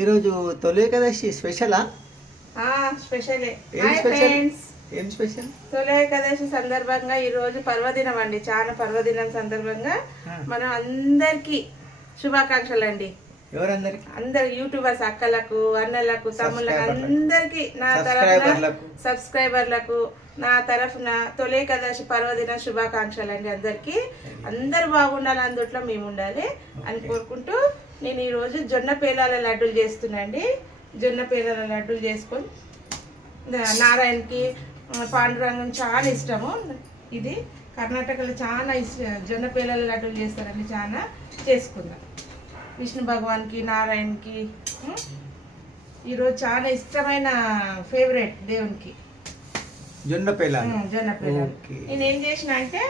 ఈరోజు తొలి ఏకాదశి స్పెషలా? స్పెషలే. ఏం స్పెషల్? ఏం స్పెషల్? తొలి ఏకాదశి సందర్భంగా ఈరోజు పర్వదినం అండి. చాలా పర్వదినం సందర్భంగా మనం అందరికి శుభాకాంక్షలు అండి. ఎవరందరికి? అందరు యూట్యూబర్స్ అక్కలకు, అన్నలకు, తమ్ముళ్ళకు అందరికి నా తరఫున, సబ్స్క్రైబర్లకు నా తరఫున తొలి ఏకాదశి పర్వదిన శుభాకాంక్షలు అండి. అందరికి అందరు బాగుండాలి, అందుట్లో మేము ఉండాలి అని కోరుకుంటూ నేను ఈరోజు జొన్న పేలాల లడ్డూలు చేస్తున్నాండి. జొన్న పేలాల లడ్డూలు చేసుకొని నారాయణకి, పాండురంగం చాలా ఇష్టము. ఇది కర్ణాటకలో చాలా జొన్న పేలాల లడ్డూలు చేస్తారండి. చాలా చేసుకుందాం. విష్ణు భగవాన్కి, నారాయణకి ఈరోజు చాలా ఇష్టమైన ఫేవరెట్ దేవునికి జొన్న పేలాలు. జొన్న పేలాలు నేను ఏం చేసిన అంటే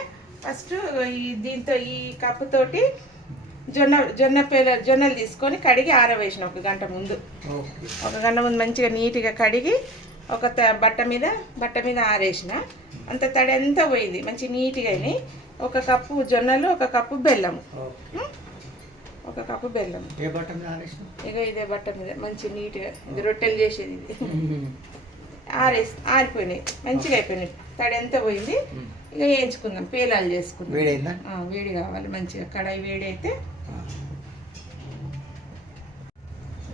ఫస్ట్ దీంతో ఈ కప్పుతోటి జొన్నలు తీసుకొని కడిగి ఆరవేసిన ఒక గంట ముందు. ఒక గంట ముందు మంచిగా నీట్గా కడిగి ఒక బట్ట మీద ఆరేసిన. అంత తడి అంతా పోయింది, మంచి నీట్గా అయినాయి. ఒక కప్పు జొన్నలు, ఒక కప్పు బెల్లము, ఒక కప్పు బెల్లం. ఇక ఇదే బట్ట మీద మంచి నీట్గా, ఇది రొట్టెలు చేసేది. ఇది ఆరిపోయినాయి, మంచిగా అయిపోయినాయి, తడి ఎంత పోయింది. ఇక వేయించుకుందాం, పేలాలు చేసుకుందాం. వేడి కావాలి మంచిగా, కడాయి వేడి అయితే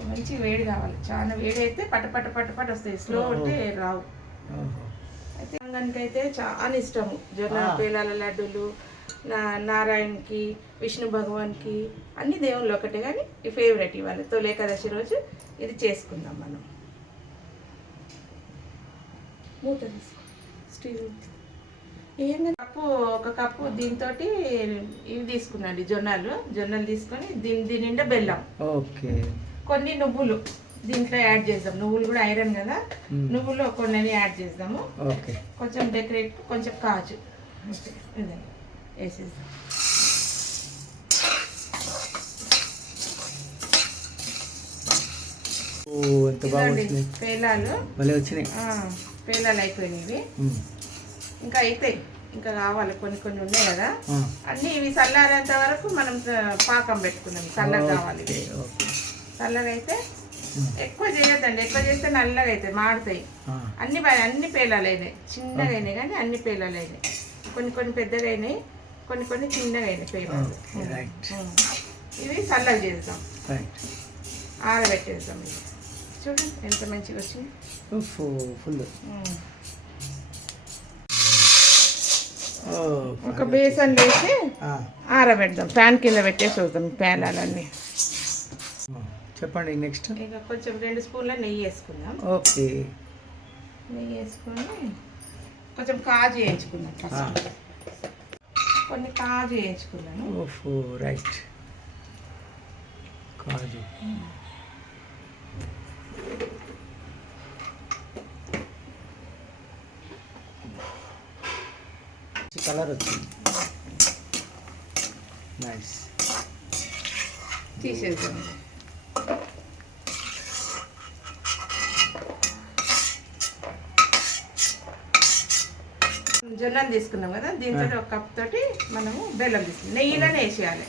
మంచిగా వేడి కావాలి. చాలా వేడి అయితే పట్ట వస్తాయి, స్లో అంటే రావు. అయితే రంగానికైతే చాలా ఇష్టము జొన్న పేలాల లడ్డూలు. నారాయణకి, విష్ణు భగవాన్కి, అన్ని దేవుళ్ళు ఒకటే, కానీ ఈ ఫేవరెట్ ఇవాళ తొలి ఏకాదశి రోజు ఇది చేసుకుందాం మనం. మూత తీసుకో, స్టీల్ ఒక కప్పు దీంతో ఇవి తీసుకున్నాండి, జొన్నలు తీసుకొని దీని నిండా బెల్లం, కొన్ని నువ్వులు దీంట్లో యాడ్ చేద్దాం. నువ్వులు కూడా ఐరన్ కదా, నువ్వులు కొన్ని యాడ్ చేద్దాము. కొంచెం డెకరేట్, కొంచెం కాజు వేసేద్దాం. పేలాలు అయిపోయినాయి. ఇంకా అవుతాయి, ఇంకా కావాలి, కొన్ని ఉన్నాయి కదా. అన్నీ ఇవి చల్లారేంత వరకు మనం పాకం పెట్టుకున్నాం. చల్లగా కావాలి, చల్లగా అయితే ఎక్కువ చేయొద్దండి. ఎక్కువ చేస్తే నల్లగా అవుతాయి, మాడుతాయి. అన్ని పేలాలు అయినాయి, చిన్నగా అయినాయి, కానీ అన్ని పేలాలు అయినాయి. కొన్ని పెద్దగా అయినాయి, కొన్ని చిన్నగా అయినాయి పేలాలు. ఇవి చల్లగా చేద్దాం, ఆరబెట్టేద్దాం. ఇది చూడండి ఎంత మంచిగా వచ్చింది. ఫుల్ ఒక బేసన్ వేసి ఆరబెడదాం, ఫ్యాన్ కింద పెట్టేసి చూద్దాం పేలాలన్నీ. చెప్పండి నెక్స్ట్. ఇక కొంచెం 2 స్పూన్ల నెయ్యి వేసుకుందాం. ఓకే, నెయ్యి వేసుకొని కొంచెం కాజు వేయించుకుందాం. కొన్ని కాజు వేయించుకున్నాను. ఓహో, రైట్, కాజు. కలర్ వచ్చింది, నైస్. తీసేద్దాం. జొన్నలు తీసుకున్నాం కదా, దీంతో ఒక కప్ తోటి మనము బెల్లం తీసుకున్నాం. నెయ్యిలోనే వేసేయాలి,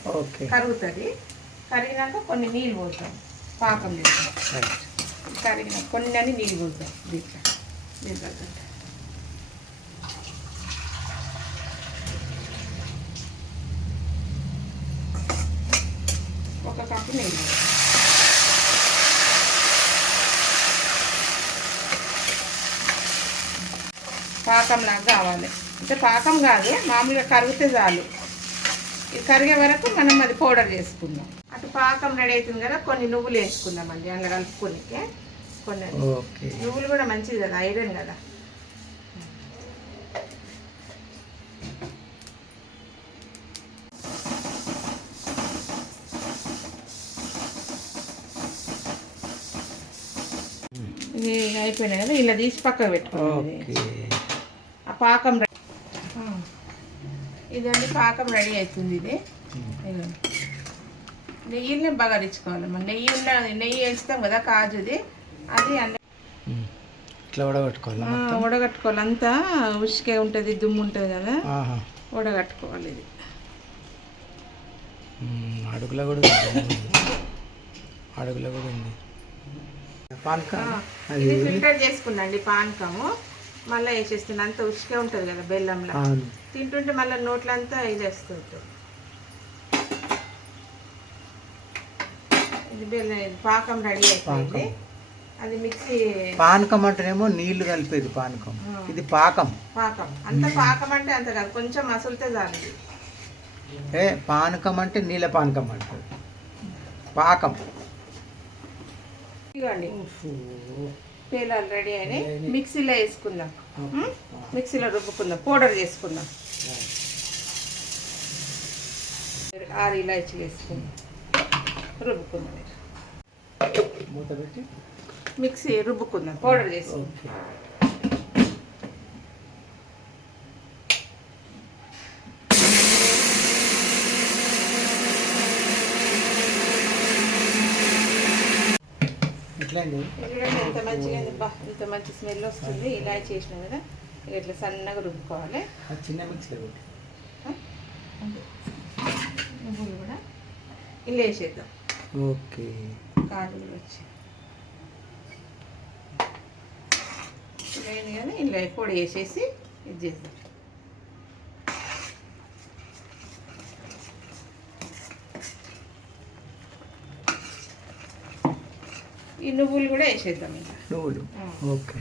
కరుగుతుంది. కరిగినాక కొన్ని నీళ్ళు పోతాం, పాకం చేస్తాం. కరిగిన కొన్ని నీళ్ళు పోతాం దీంట్లో. ఒక కప్పు నెయ్యి, పాకంలాగా కావాలి. అంటే పాకం కాదు, మామూలుగా కరిగితే చాలు. ఇది కరిగే వరకు మనం అది పౌడర్ చేసుకుందాం. అటు పాకం రెడీ అవుతుంది కదా, కొన్ని నువ్వులు వేసుకుందాం అండి అందులో కలుపుకొని. కొన్ని నువ్వులు కూడా మంచిది కదా, ఐరన్ కదా. ఇది అయిపోయినాయి కదా, ఇలా తీసి పక్కకు పెట్టుకోవాలి. ఆ పాకం ఇదండి, పాకం రెడీ అవుతుంది. ఇది నెయ్యిని బగారించుకోవాలి. మనం నెయ్యి వేస్తాం కదా కాజుది, అది ఇట్లా వడగట్టుకోవాలి. అంతా ఉసుకే ఉంటుంది, దుమ్ము ఉంటుంది కదా, వడగట్టుకోవాలి. ఇది అడుగులో కూడా అడుగులో కూడా ఉంది పానకం అది ఇది ఫిల్టర్ చేసుకున్నాండి పానకము. మళ్ళీ వేసేస్తుంది, అంత ఉసుకే ఉంటుంది కదా బెల్లంలో. అవును. తింటుంటే మళ్ళీ నోట్లంతా ఇది వేస్తుంటుంది. ఇది బెల్లం, ఇది పాకం రెడీ అయిపోయింది. అది మిక్సీ. పానకం అంటేనేమో నీళ్లు కలిపేది పానకం, ఇది పాకం. పాకం అంత పాకం అంటే అంత కాదు, కొంచెం మసులితే చాలు. పానకం అంటే నీళ్ళ పానకం అంటారు, పాకం. ఇవ్వండి పేలాలు రెడీ అయినాయి. మిక్సీలో వేసుకుందాం, మిక్సీలో రుబ్బుకుందాం, పౌడర్ చేసుకుందాం. 6 ఇలాచీలు వేసుకుందాం, రుబ్బుకుందాం. మూత పెట్టి మిక్సీ రుబ్బుకుందాం, పౌడర్ చేసుకుందాం. ఎట్లా అండి? ఎంత మంచిగా, ఇంత మంచి స్మెల్ వస్తుంది. ఇలా చేసినాం కదా, ఇట్లా సన్నగా రుబ్బుకోవాలి. చిన్న మిక్సీలో పెట్టి నువ్వులు కూడా ఇలా వేసేద్దాం. ఓకే. కాజులు వచ్చి వేయండి కానీ ఇలా పొడి వేసేసి ఇది చేద్దాం. ఈ నువ్వులు కూడా వేసేద్దాం. ఇంకా నువ్వులు. ఓకే.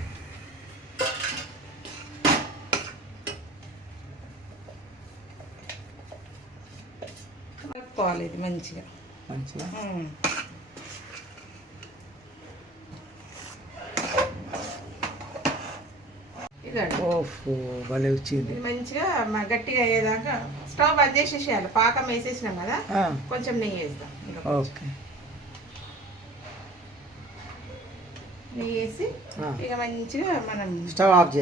కలుపుకోవాలి ఇది మంచిగా. ఇదండి. ఓహో, భలే వచ్చింది. మంచిగా గట్టిగా అయ్యేదాకా స్టవ్ బంద్ చేసేసేయాలి. పాకం వేసేసినాం కదా, కొంచెం నెయ్యి వేద్దాం. ఓకే. నెయ్యి వేసి ఇక మంచిగా మనం స్టవ్ ఆఫ్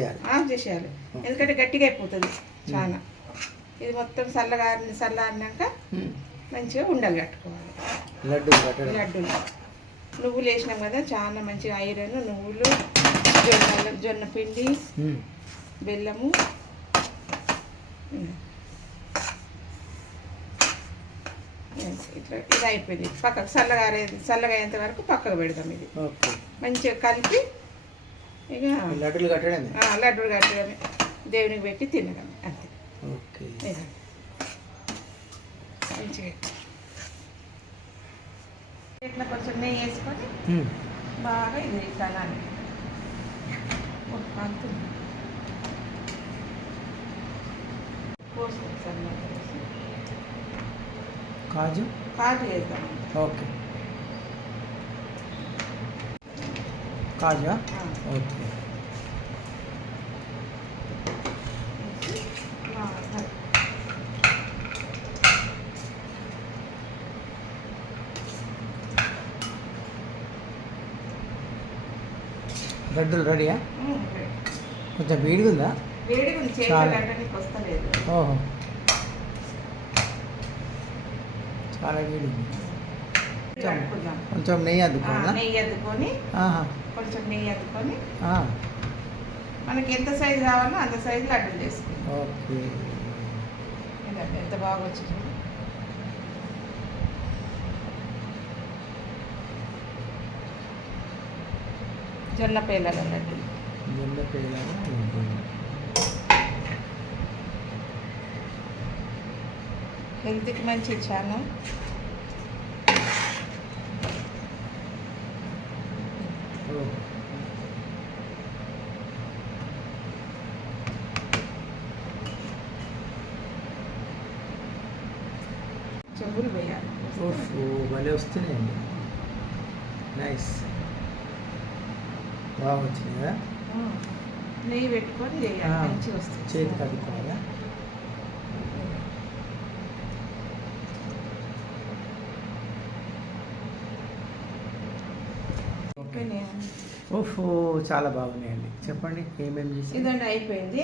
చేసేయాలి. ఎందుకంటే గట్టిగా అయిపోతుంది చాలా. ఇది మొత్తం చల్లారినాక మంచిగా ఉండలు కట్టుకోవాలి. లడ్డూలు నువ్వులు వేసినాం కదా, చాలా మంచిగా ఐరన్. నువ్వులు, జొన్న పిండి, బెల్లము. ఇట్లా ఇది అయిపోయింది. పక్కకు చల్లగా అయ్యేంత వరకు పక్కకు పెడదాం. ఇది మంచిగా కలిపి ఇక లడ్డూలు కట్టడమే, దేవునికి పెట్టి తినడమే అంతే. మంచిగా ఇట్లా కొంచెం నెయ్యి వేసుకొని బాగా ఇది ఇట్లా కాజు వేద్దాం. ఓకే. కాజా. ఓకే. లడ్డూలు రెడీయా? కొంచెం వేడిగా ఉందా? వేడిగా ఉంది, చేయాలంటే వస్తలేదు. ఓహో, చాలా వేడి ఉంది. కొంచెం నెయ్యి అద్దుకొని కొంచెం నెయ్యి అద్దుకొని మనకి ఎంత సైజు కావాలో అంత సైజు లడ్డూలు చేసుకుంటాం. ఓకే. ఎంత బాగా వచ్చింది. జొన్న పేలాల లడ్డూలు. హెల్త్కి మంచిది చాలా. చెంబులు వేయాలి. భలే వస్తున్నాయండి. నైస్, బాగా వచ్చినాయి కదా. నెయ్యి పెట్టుకొని చేయాలి, మంచిగా వస్తుంది. చేతికి అదుకోవాలా? ఓహో, చాలా బాగున్నాయండి. చెప్పండి ఏమేమి చేసి. ఇదండి అయిపోయింది.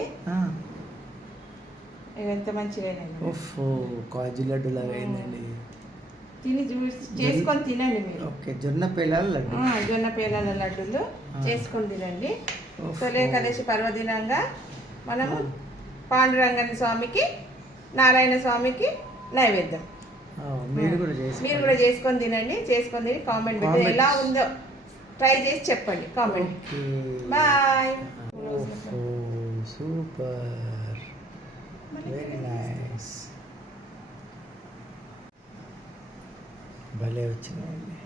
ఎంత మంచిగా. ఓహో, కాజు లడ్డు లాగా అయిందండి. తిని చేసుకొని తినండి మీరు. ఓకే. జొన్న పేలాల లడ్డు. జొన్న పేలాల లడ్డూలు చేసుకొని తినండి. తొలి ఏకాదశి పర్వదినంగా మనము పాండురంగని స్వామికి, నారాయణ స్వామికి నైవేద్యం. మీరు కూడా చేసి మీరు కూడా చేసుకొని తినండి, చేసుకొని తిని కామెంట్ పెట్టి ఎలా ఉందో ట్రై చేసి చెప్పండి comment. Bye. Super, very nice, భలే వచ్చినాయండి.